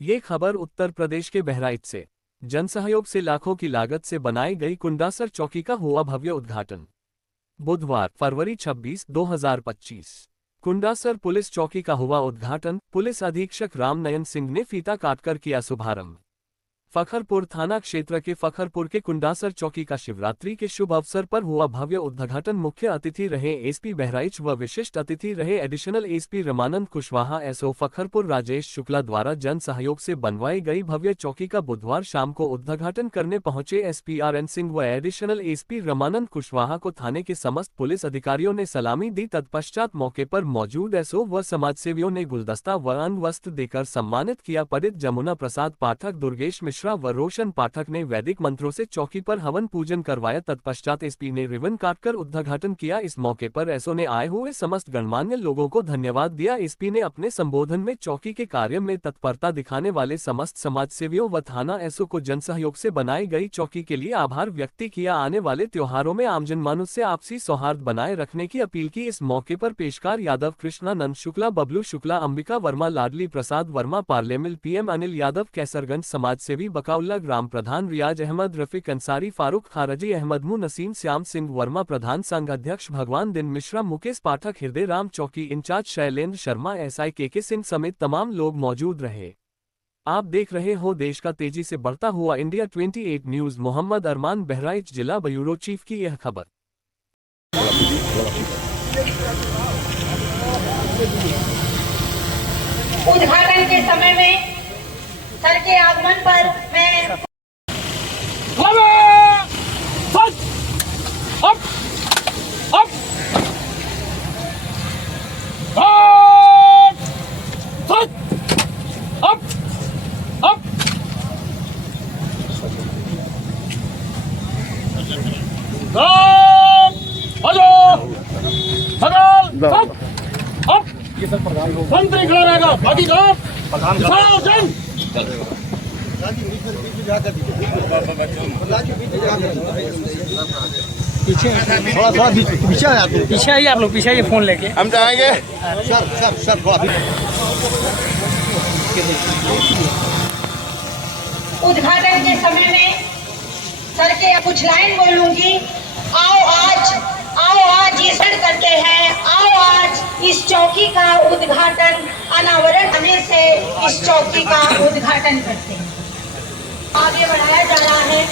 ये खबर उत्तर प्रदेश के बहराइच से। जनसहयोग से लाखों की लागत से बनाई गई कुंडासर चौकी का हुआ भव्य उद्घाटन। बुधवार फरवरी 26, 2025 कुंडासर पुलिस चौकी का हुआ उद्घाटन। पुलिस अधीक्षक रामनयन सिंह ने फीता काटकर किया शुभारंभ। फखरपुर थाना क्षेत्र के फखरपुर के कुंडासर चौकी का शिवरात्रि के शुभ अवसर पर हुआ भव्य उद्घाटन। मुख्य अतिथि रहे एसपी बहराइच व विशिष्ट अतिथि रहे additional SP Ramanand Kushwaha. SO Fakharpur Rajesh Shukla द्वारा जन सहयोग से बनवाई गई भव्य चौकी का बुधवार शाम को उद्घाटन करने पहुंचे एसपी आर.एन. सिंह व एडिशनल एसपी रमानंद कुशवाहा को थाने के समस्त पुलिस अधिकारियों ने सलामी दी। तत्पश्चात मौके पर मौजूद एसओ व समाजसेवियों ने गुलदस्ता व अन्य वस्त्र देकर सम्मानित किया। पंडित जमुना प्रसाद पाठक, दुर्गेश मिश्रा व रोशन पाठक ने वैदिक मंत्रों से चौकी पर हवन पूजन करवाया। तत्पश्चात एसपी ने रिबन काटकर उद्घाटन किया। इस मौके पर एसओ ने आए हुए समस्त गणमान्य लोगों को धन्यवाद दिया। एसपी ने अपने संबोधन में चौकी के कार्य में तत्परता दिखाने वाले समस्त समाजसेवियों व थाना एसओ को जनसहयोग से बनाई गई चौकी के लिए आभार व्यक्त किया। आने वाले त्योहारों में आम जनमानस से आपसी सौहार्द बनाए रखने की अपील की। इस मौके पर पेशकार यादव, कृष्णानंद शुक्ला, बबलू शुक्ला, अंबिका वर्मा, लाडली प्रसाद वर्मा, पार्लियामेंट पीएम अनिल यादव, कैसरगंज समाजसेवी बकाउल्ला ग्राम प्रधान रियाज अहमद, रफीक अंसारी, फारूक खारजी अहमद, मु नसीम, श्याम सिंह वर्मा प्रधान, संघ अध्यक्ष भगवान दिन मिश्रा, मुकेश पाठक, हृदय राम, चौकी इंचार्ज शैलेंद्र शर्मा, एसआई के सिंह समेत तमाम लोग मौजूद रहे। आप देख रहे हो देश का तेजी से बढ़ता हुआ इंडिया 28 न्यूज। मोहम्मद अरमान, बहराइच जिला ब्यूरो चीफ की यह खबर। उद्घाटन के समय में सर के आगमन पर मैं मंत्री खड़ा रहेगा, बाकी पीछे थोड़ा पीछे आ जाते, पीछे आइए आप लोग, पीछे आइए फोन लेके हम जाएंगे। सर उद्घाटन के समय में सर के कुछ लाइन बोलूंगी। आओ आज ये सर करते हैं, आओ आज इस चौकी का उद्घाटन अनावरण होने से इस चौकी का उद्घाटन करते हैं। आगे बढ़ाया जा रहा है।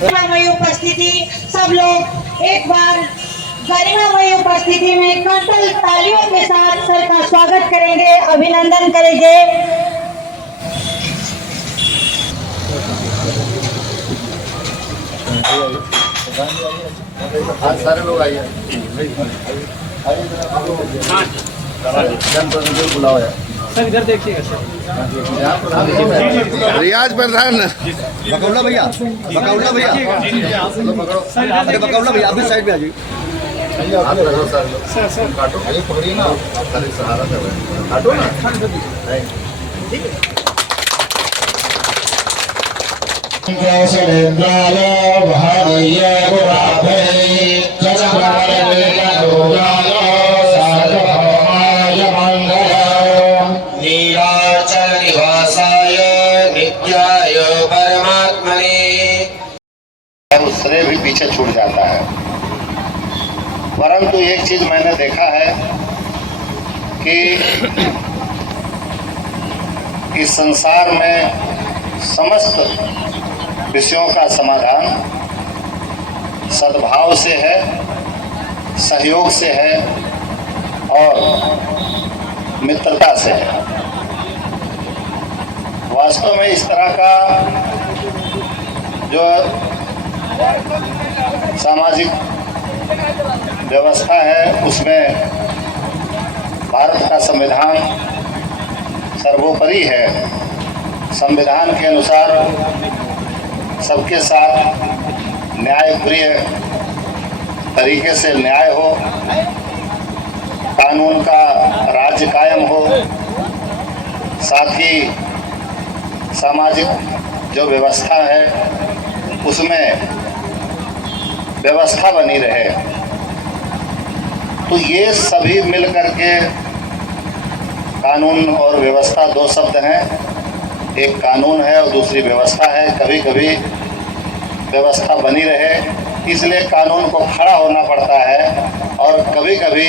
गरिमामयी उपस्थिति, सब लोग एक बार गरिमामयी उपस्थिति में करतल तालियों के साथ सर का स्वागत करेंगे, अभिनंदन करेंगे। आज सारे लोग आइए। बुलाओ यार सर, इधर देखिएगा सर। रियाज प्रधान, बकौला भैया, अरे बकौला भैया आप भी साइड में आ जाइए। सर काटो, पकड़िए ना, सहारा कर रहे हैं, काटो ना। उससे भी पीछे छूट जाता है। परंतु एक चीज मैंने देखा है कि इस संसार में समस्त विषयों का समाधान सद्भाव से है, सहयोग से है और मित्रता से है। वास्तव में इस तरह का जो सामाजिक व्यवस्था है उसमें भारत का संविधान सर्वोपरि है। संविधान के अनुसार सबके साथ न्यायप्रिय तरीके से न्याय हो, कानून का राज्य कायम हो, साथ ही सामाजिक जो व्यवस्था है उसमें व्यवस्था बनी रहे। तो ये सभी मिलकर के कानून और व्यवस्था दो शब्द हैं, एक कानून है और दूसरी व्यवस्था है। कभी कभी व्यवस्था बनी रहे इसलिए कानून को खड़ा होना पड़ता है, और कभी कभी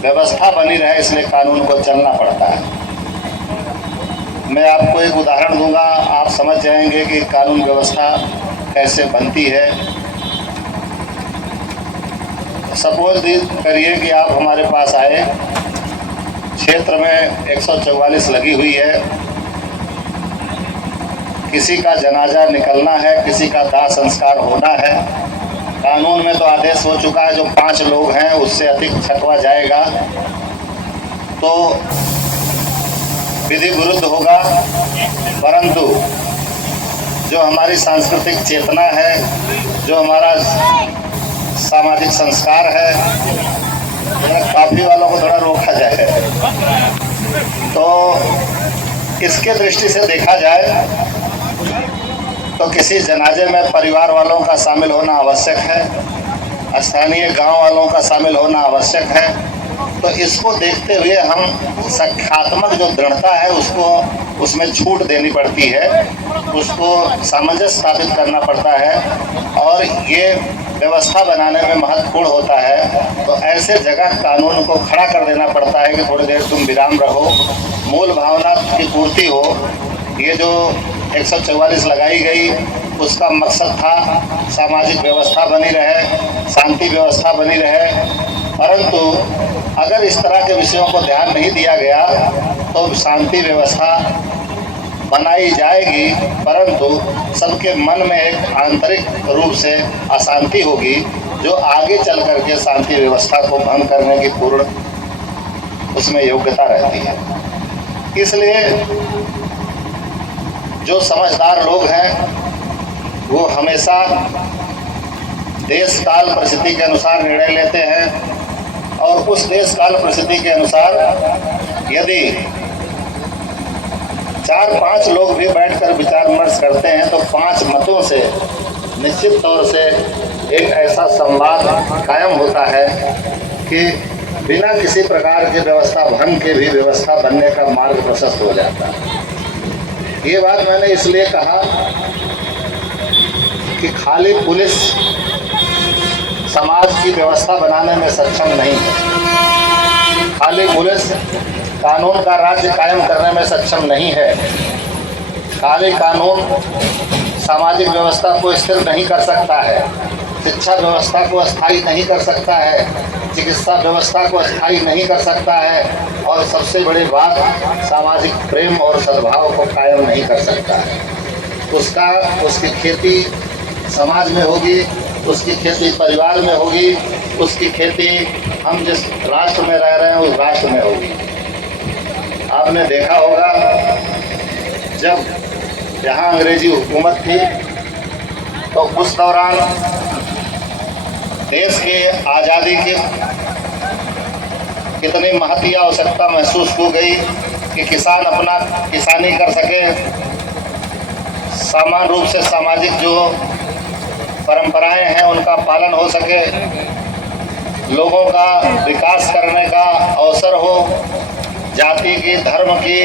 व्यवस्था बनी रहे इसलिए कानून को चलना पड़ता है। मैं आपको एक उदाहरण दूंगा, आप समझ जाएंगे कि कानून व्यवस्था कैसे बनती है। सपोज करिए कि आप हमारे पास आए, क्षेत्र में 144 लगी हुई है, किसी का जनाजा निकलना है, किसी का दाह संस्कार होना है। कानून में तो आदेश हो चुका है जो 5 लोग हैं उससे अधिक छटवा जाएगा तो विधि विरुद्ध होगा। परंतु जो हमारी सांस्कृतिक चेतना है, जो हमारा सामाजिक संस्कार है, काफी वालों को थोड़ा रोका जाए। तो इसके दृष्टि से देखा जाए तो किसी जनाजे में परिवार वालों का शामिल होना आवश्यक है, स्थानीय गांव वालों का शामिल होना आवश्यक है। तो इसको देखते हुए हम सख्यात्मक जो दृढ़ता है उसको उसमें छूट देनी पड़ती है, उसको सामंजस्य स्थापित करना पड़ता है, और ये व्यवस्था बनाने में महत्वपूर्ण होता है। तो ऐसे जगह कानून को खड़ा कर देना पड़ता है कि थोड़ी देर तुम विराम रहो, मूल भावना की पूर्ति हो। ये जो 144 लगाई गई उसका मकसद था सामाजिक व्यवस्था बनी रहे, शांति व्यवस्था बनी रहे। परंतु अगर इस तरह के विषयों को ध्यान नहीं दिया गया तो शांति व्यवस्था बनाई जाएगी, परंतु सबके मन में एक आंतरिक रूप से अशांति होगी जो आगे चल करके शांति व्यवस्था को भंग करने की पूर्ण उसमें योग्यता रहती है। इसलिए जो समझदार लोग हैं वो हमेशा देश काल परिस्थिति के अनुसार निर्णय लेते हैं, और उस देश काल परिस्थिति के अनुसार यदि 4-5 लोग भी बैठकर विचार विमर्श करते हैं तो 5 मतों से निश्चित तौर से एक ऐसा संवाद कायम होता है कि बिना किसी प्रकार के व्यवस्था भंग के भी व्यवस्था बनने का मार्ग प्रशस्त हो जाता है। ये बात मैंने इसलिए कहा कि खाली पुलिस समाज की व्यवस्था बनाने में सक्षम नहीं है, खाली पुलिस कानून का राज्य कायम करने में सक्षम नहीं है, खाली कानून सामाजिक व्यवस्था को स्थिर नहीं कर सकता है, शिक्षा व्यवस्था को अस्थायी नहीं कर सकता है, चिकित्सा व्यवस्था को अस्थायी नहीं कर सकता है, और सबसे बड़ी बात सामाजिक प्रेम और सद्भाव को कायम नहीं कर सकता है। उसकी खेती समाज में होगी, उसकी खेती परिवार में होगी, उसकी खेती हम जिस राष्ट्र में रह रहे हैं उस राष्ट्र में होगी। आपने देखा होगा जब यहाँ अंग्रेजी हुकूमत थी तो उस दौरान देश के आज़ादी की कितनी महती आवश्यकता महसूस हो गई कि किसान अपना किसानी कर सके, समान रूप से सामाजिक जो परंपराएं हैं उनका पालन हो सके, लोगों का विकास करने का अवसर हो, जाति की, धर्म की,